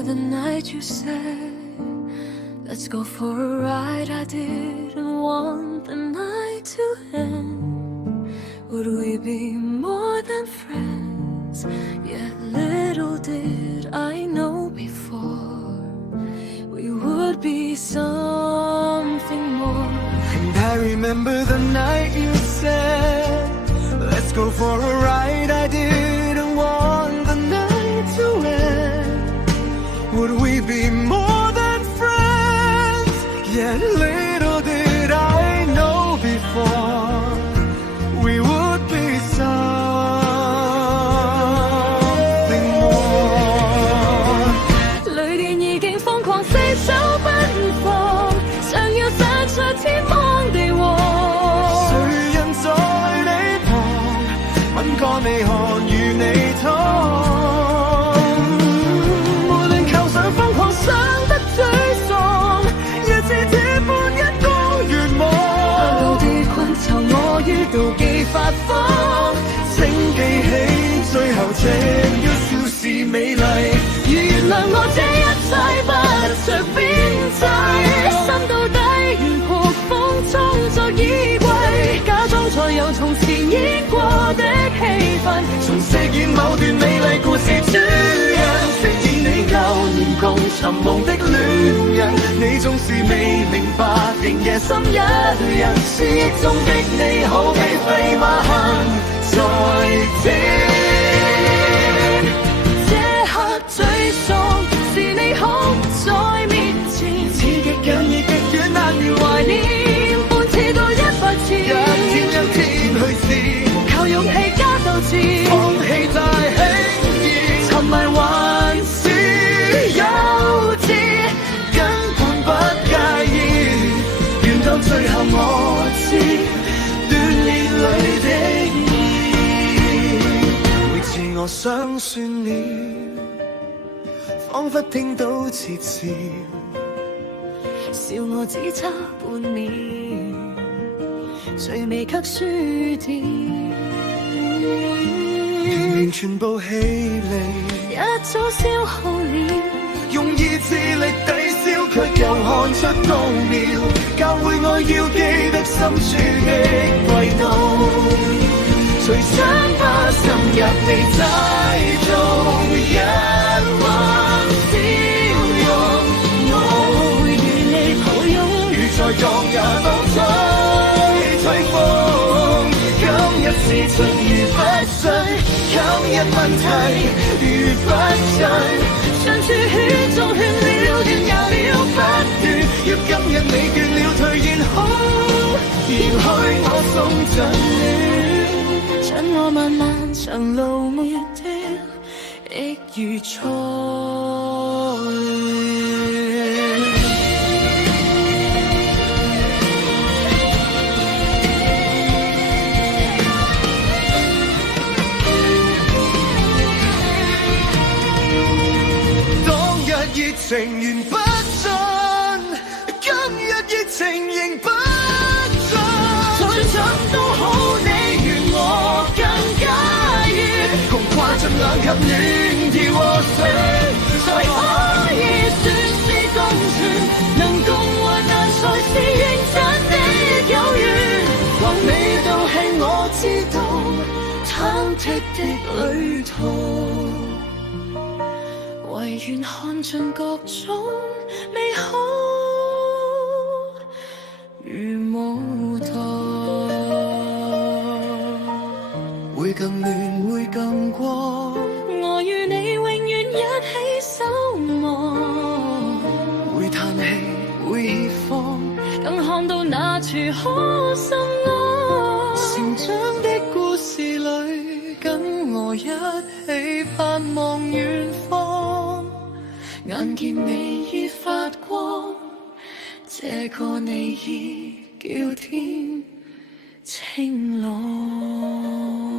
remember the night you said, let's go for a ride. I didn't want the night to end. Would we be more than friends? Yet little did I know before we would be something more. And I remember the night you said, let's go for a ride. I didn't want the night to end. Would we be more than friends? Yet little did I know before we would be something more. 雷電已經瘋狂四手奔放，想要散出天荒地王。誰人在你旁，吻過你看與你躺。無論構想瘋狂想得沮喪，若是這般一個願望，到啲困囚我於妒忌發慌。請記起最後這一笑是美麗，原諒我這一切不着邊際，心到底如瀑風衝作衣櫃，假裝再有從前演過的戲份，重飾演某段美麗故事主人，飾演你舊年共尋夢的戀人，你總是未明白，仍夜深一人，思憶中的你好比飛馬行在天。這刻沮喪是你哭在面前，似極近而極遠難如懷念半次到100次，一天一天去試，靠勇氣加鬥志，放棄太輕易，沉迷還是幼稚，根本不介意，願到最後我知鍛鍊裏的意，每次我想算了，彷彿聽到竊笑，笑我只差半秒，最尾給輸掉。團圓全部氣力，一早消耗了，用意志力抵消，卻又看出高妙，教會我要記得深處的悸動，誰想不深入地製造一彎笑容，我會與你抱擁，如在昨日當吹吹風，今日是出如不信，今日問題如不盡，相處圈中圈了，斷也了不斷，若今日你倦了退現好，延許我送贈暖，趁我漫漫長路沒掉，亦如初戀。熱情緣不盡，今日熱情仍不盡，再怎都好，你與我更加遠，共跨進兩合暖意和水，才可以算是共存，能共患難才是認真的有緣，或你都係我知道忐忑的旅途，唯願看盡各種美好如舞蹈，會更亂會更光，我與你永遠一起守望，會嘆氣會放，更看到那處可心安，成長的故事裏跟我一起盼望遠方，眼見你已發光，這個你已叫天晴朗。